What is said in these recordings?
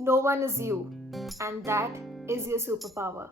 No one is you, and that is your superpower.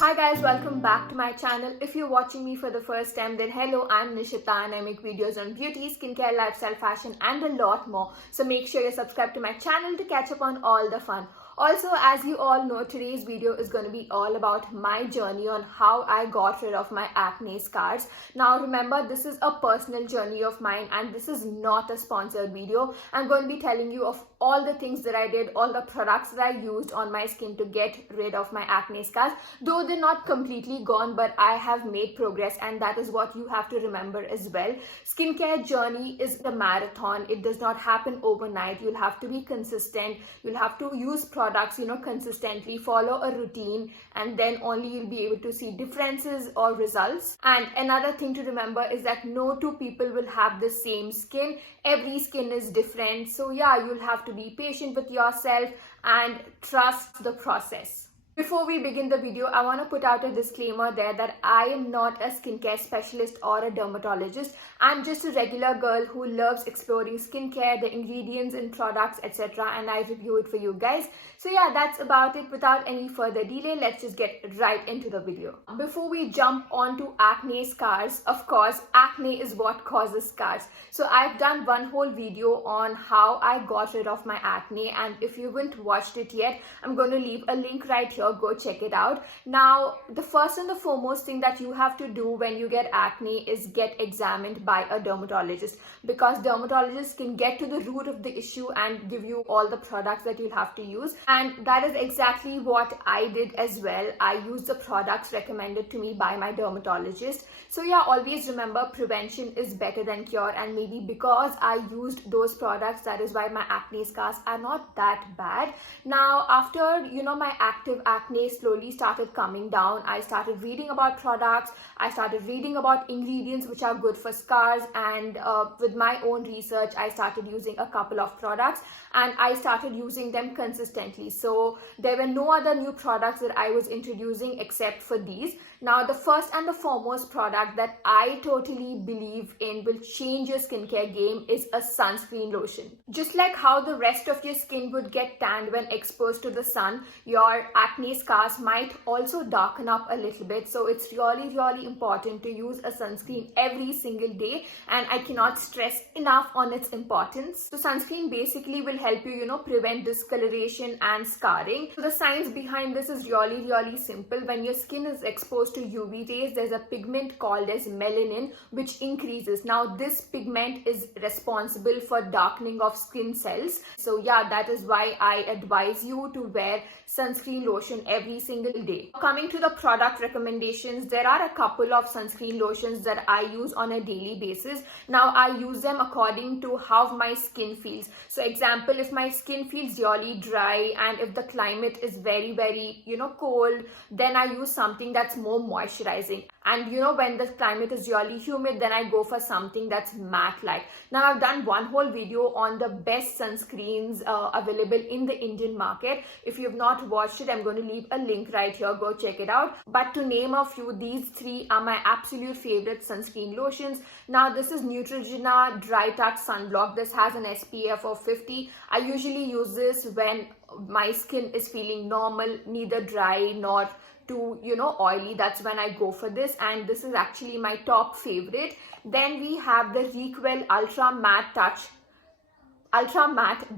Hi guys, welcome back to my channel. If you're watching me for the first time, then hello, I'm Nishita and I make videos on beauty, skincare, lifestyle, fashion and a lot more. So make sure you subscribe to my channel to catch up on all the fun. Also, as you all know, today's video is going to be all about my journey on how I got rid of my acne scars. Now remember, this is a personal journey of mine and this is not a sponsored video. I'm going to be telling you of all the things that I did, all the products that I used on my skin to get rid of my acne scars. Though they're not completely gone, but I have made progress, and that is what you have to remember as well. Skincare journey is a marathon. It does not happen overnight. You'll have to be consistent. You'll have to use products, consistently, follow a routine, and then only you'll be able to see differences or results. And another thing to remember is that no two people will have the same skin. Every skin is different. So yeah, you'll have to be patient with yourself and trust the process. Before we begin the video, I want to put out a disclaimer there that I am not a skincare specialist or a dermatologist. I'm just a regular girl who loves exploring skincare, the ingredients and products, etc. and I review it for you guys. So yeah, that's about it. Without any further delay, let's just get right into the video. Before we jump onto acne scars, of course, acne is what causes scars. So I've done one whole video on how I got rid of my acne, and if you haven't watched it yet, I'm going to leave a link right here. Go check it out. Now, the first and the foremost thing that you have to do when you get acne is get examined by a dermatologist, because dermatologists can get to the root of the issue and give you all the products that you'll have to use. And that is exactly what I did as well. I used the products recommended to me by my dermatologist. So yeah, always remember, prevention is better than cure, and maybe because I used those products, that is why my acne scars are not that bad. Now, after my active acne slowly started coming down, I started reading about products, I started reading about ingredients which are good for scars, and with my own research I started using a couple of products and I started using them consistently. So there were no other new products that I was introducing except for these. Now, the first and the foremost product that I totally believe in will change your skincare game is a sunscreen lotion. Just like how the rest of your skin would get tanned when exposed to the sun, your acne scars might also darken up a little bit. So it's really important to use a sunscreen every single day, and I cannot stress enough on its importance. So sunscreen basically will help you, prevent discoloration and scarring. So the science behind this is really simple. When your skin is exposed to UV rays, there's a pigment called as melanin which increases. Now, this pigment is responsible for darkening of skin cells. So yeah, that is why I advise you to wear sunscreen lotion every single day. Coming to the product recommendations, there are a couple of sunscreen lotions that I use on a daily basis. Now, I use them according to how my skin feels. So example, if my skin feels really dry and if the climate is very cold, then I use something that's more moisturizing. And when the climate is really humid, then I go for something that's matte like. Now, I've done one whole video on the best sunscreens available in the Indian market. If you've not watched it, I'm going to leave a link right here. Go check it out. But to name a few, these three are my absolute favorite sunscreen lotions. Now, this is Neutrogena Dry Touch Sunblock. This has an SPF of 50. I usually use this when my skin is feeling normal, neither dry nor too oily. That's when I go for this, and this is actually my top favorite. Then we have the Requell Ultra Matte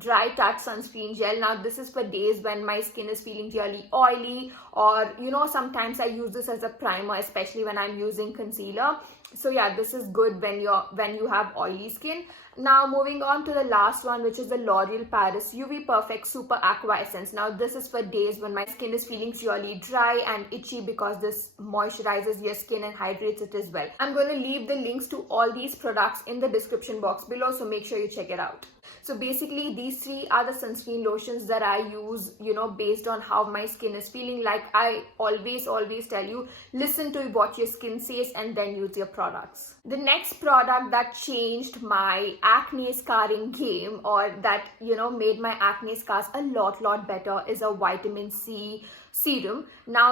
Dry Touch Sunscreen Gel. Now, this is for days when my skin is feeling really oily, or sometimes I use this as a primer, especially when I'm using concealer. So yeah, this is good when you have oily skin. Now, moving on to the last one, which is the L'Oreal Paris UV Perfect Super Aqua Essence. Now, this is for days when my skin is feeling really dry and itchy, because this moisturizes your skin and hydrates it as well. I'm going to leave the links to all these products in the description box below, so make sure you check it out. So basically, these three are the sunscreen lotions that I use, based on how my skin is feeling. Like I always tell you, listen to what your skin says and then use your product. products. The next product that changed my acne scarring game, or that made my acne scars a lot better, is a vitamin C serum. Now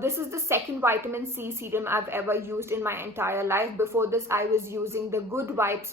this is the second vitamin C serum I've ever used in my entire life. Before this I was using the Good Vibes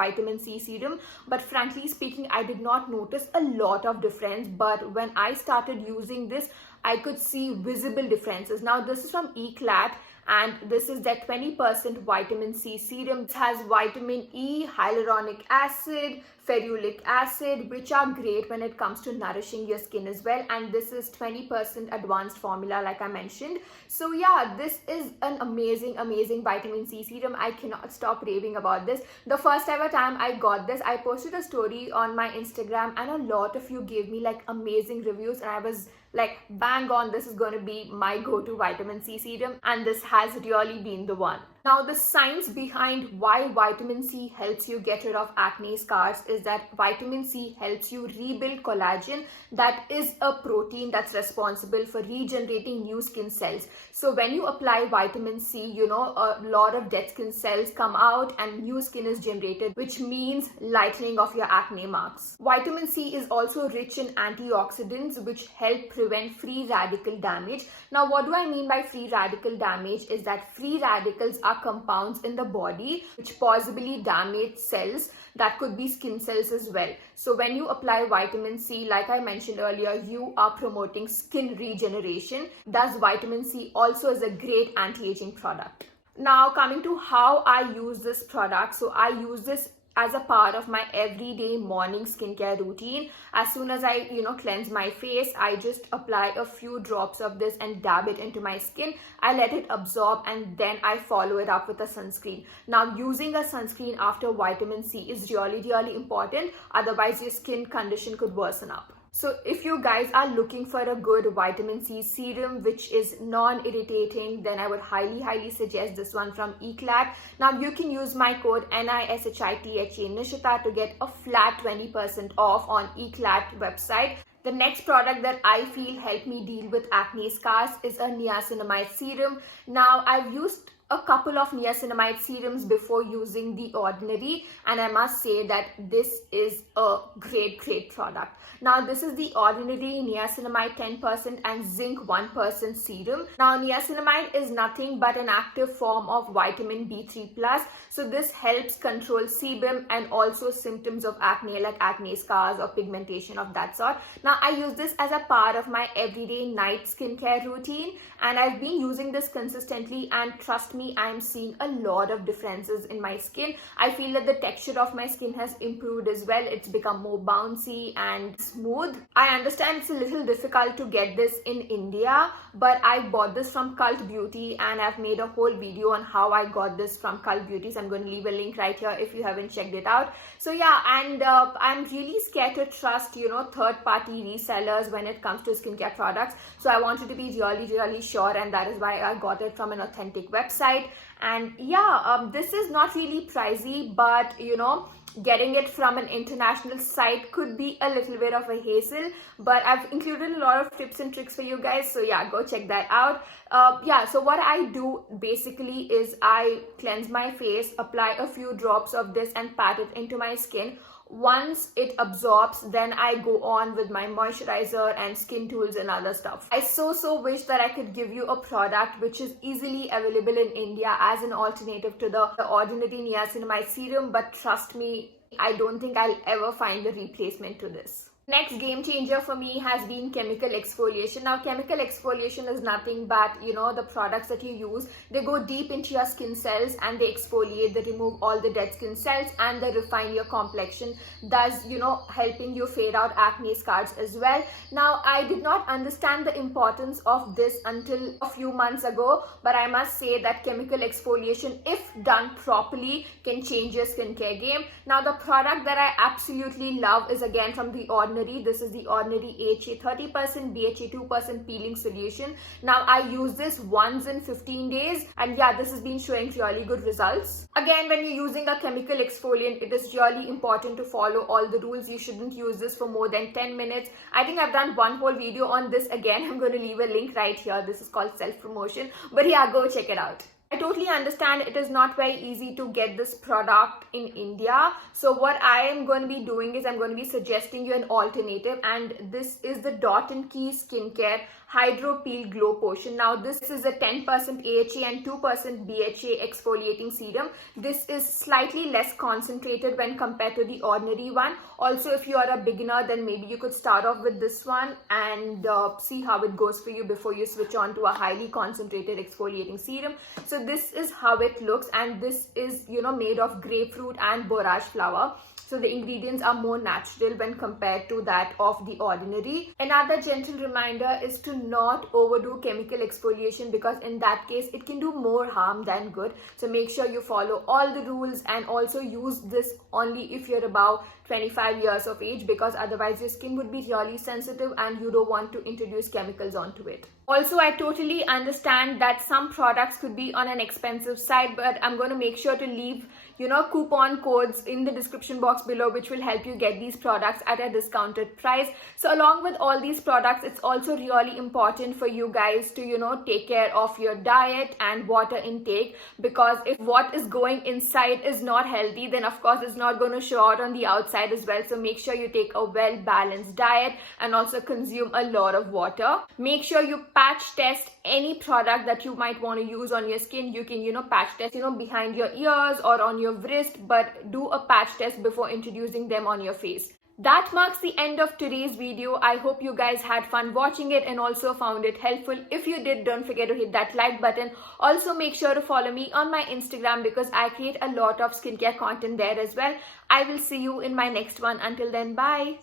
vitamin C serum, but frankly speaking I did not notice a lot of difference, but when I started using this I could see visible differences. Now this is from Eclat, and this is that 20% vitamin C serum. It has vitamin E, hyaluronic acid, ferulic acid, which are great when it comes to nourishing your skin as well, and this is 20% advanced formula like I mentioned. So yeah, this is an amazing vitamin C serum. I cannot stop raving about this. The first ever time I got this, I posted a story on my Instagram and a lot of you gave me like amazing reviews, and I was like, bang on, this is going to be my go-to vitamin C serum, and this has really been the one. Now the science behind why vitamin C helps you get rid of acne scars is that vitamin C helps you rebuild collagen, that is a protein that's responsible for regenerating new skin cells. So when you apply vitamin C, a lot of dead skin cells come out and new skin is generated, which means lightening of your acne marks. Vitamin C is also rich in antioxidants which help prevent free radical damage. Now what do I mean by free radical damage is that free radicals are compounds in the body which possibly damage cells, that could be skin cells as well. So when you apply vitamin C, like I mentioned earlier, you are promoting skin regeneration. Thus vitamin C also is a great anti-aging product. Now coming to how I use this product, so I use this as a part of my everyday morning skincare routine. As soon as I cleanse my face, I just apply a few drops of this and dab it into my skin. I let it absorb and then I follow it up with a sunscreen. Now using a sunscreen after vitamin C is really important, otherwise your skin condition could worsen up. So if you guys are looking for a good vitamin C serum which is non-irritating, then I would highly suggest this one from Eclat. Now you can use my code NISHITHA Nishita to get a flat 20% off on Eclat website. The next product that I feel helped me deal with acne scars is a niacinamide serum. Now I've used a couple of niacinamide serums before using The Ordinary, and I must say that this is a great product. Now this is The Ordinary niacinamide 10% and zinc 1% serum. Now niacinamide is nothing but an active form of vitamin B3+, so this helps control sebum and also symptoms of acne like acne scars or pigmentation of that sort. Now I use this as a part of my everyday night skincare routine, and I've been using this consistently, and trust me, I'm seeing a lot of differences in my skin. I feel that the texture of my skin has improved as well. It's become more bouncy and smooth. I understand it's a little difficult to get this in India, but I bought this from Cult Beauty and I've made a whole video on how I got this from Cult Beauty, so I'm going to leave a link right here if you haven't checked it out. So yeah, and I'm really scared to trust third-party resellers when it comes to skincare products, so I wanted to be really sure, and that is why I got it from an authentic website. And yeah, this is not really pricey, but getting it from an international site could be a little bit of a hassle, but I've included a lot of tips and tricks for you guys, so yeah, go check that out. Yeah, so what I do basically is I cleanse my face, apply a few drops of this and pat it into my skin. Once it absorbs, then I go on with my moisturizer and skin tools and other stuff. I so wish that I could give you a product which is easily available in India as an alternative to the Ordinary niacinamide serum, but trust me, I don't think I'll ever find a replacement to this. Next game changer for me has been chemical exfoliation. Now chemical exfoliation is nothing but the products that you use, they go deep into your skin cells and they exfoliate, they remove all the dead skin cells and they refine your complexion, thus helping you fade out acne scars as well. Now I did not understand the importance of this until a few months ago, but I must say that chemical exfoliation, if done properly, can change your skincare game. Now the product that I absolutely love is again from The Ordinary. This is The Ordinary AHA 30% BHA 2% peeling solution. Now I use this once in 15 days, and yeah, this has been showing really good results. Again, when you're using a chemical exfoliant, it is really important to follow all the rules. You shouldn't use this for more than 10 minutes. I think I've done one whole video on this. Again, I'm going to leave a link right here. This is called self-promotion, but yeah, go check it out. I totally understand it is not very easy to get this product in India. So what I am going to be doing is I'm going to be suggesting you an alternative, and this is the Dot & Key Skincare Hydro Peel Glow Potion. Now this is a 10% AHA and 2% BHA exfoliating serum. This is slightly less concentrated when compared to the ordinary one. Also, if you are a beginner, then maybe you could start off with this one and see how it goes for you before you switch on to a highly concentrated exfoliating serum. So this is how it looks, and this is, you know, made of grapefruit and borage flower. So the ingredients are more natural when compared to that of the ordinary. Another gentle reminder is to not overdo chemical exfoliation, because in that case it can do more harm than good. So make sure you follow all the rules, and also use this only if you're about 25 years of age, because otherwise your skin would be really sensitive and you don't want to introduce chemicals onto it. Also, I totally understand that some products could be on an expensive side, but I'm going to make sure to leave, you know, coupon codes in the description box below, which will help you get these products at a discounted price. So along with all these products, it's also really important for you guys to, you know, take care of your diet and water intake, because if what is going inside is not healthy, then of course it's not going to show out on the outside as well. So make sure you take a well balanced diet and also consume a lot of water. Make sure you patch test any product that you might want to use on your skin. You can, you know, patch test, you know, behind your ears or on your wrist, but do a patch test before introducing them on your face. That marks the end of today's video. I hope you guys had fun watching it and also found it helpful. If you did, don't forget to hit that like button. Also make sure to follow me on my Instagram, because I create a lot of skincare content there as well. I will see you in my next one. Until then, bye.